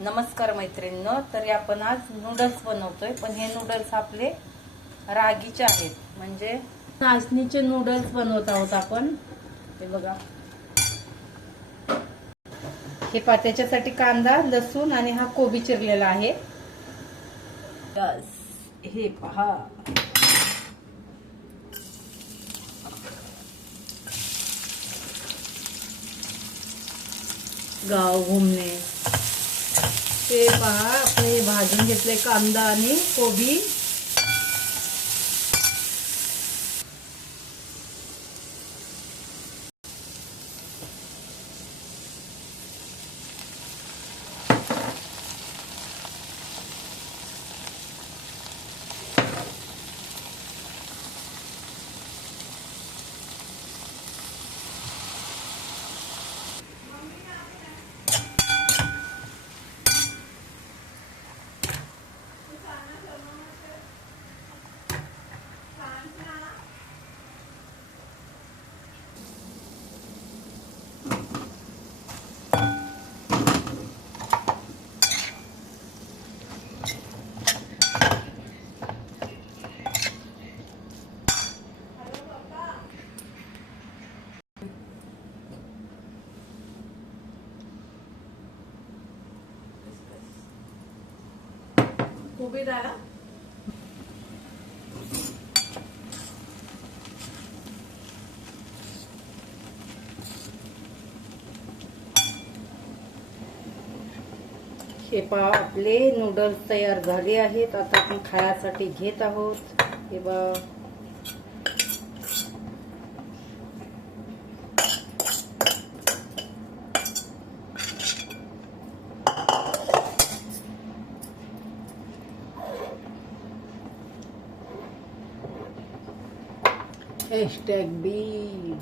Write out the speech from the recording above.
नमस्कार मैत्रिणींनो, तरी आपण आज नूडल्स बनवतोय. पण हे नूडल्स आपले रागीचे आहेत, म्हणजे नाचणीचे नूडल्स बनवत आहोत आपण. हे बघा, हे त्याच्यासाठी कांदा, लसूण आणि हा कोबी चिरलेला आहे. हे पहा, गाव घुमणे. ते पहा, आपले भाजून घेतले कांदा आणि कोबी. कोबी डाला. हे पहा, आपले नूडल्स तयार झाले आहेत. आता आपण खाण्यासाठी घेत आहोत. हे बघा, #B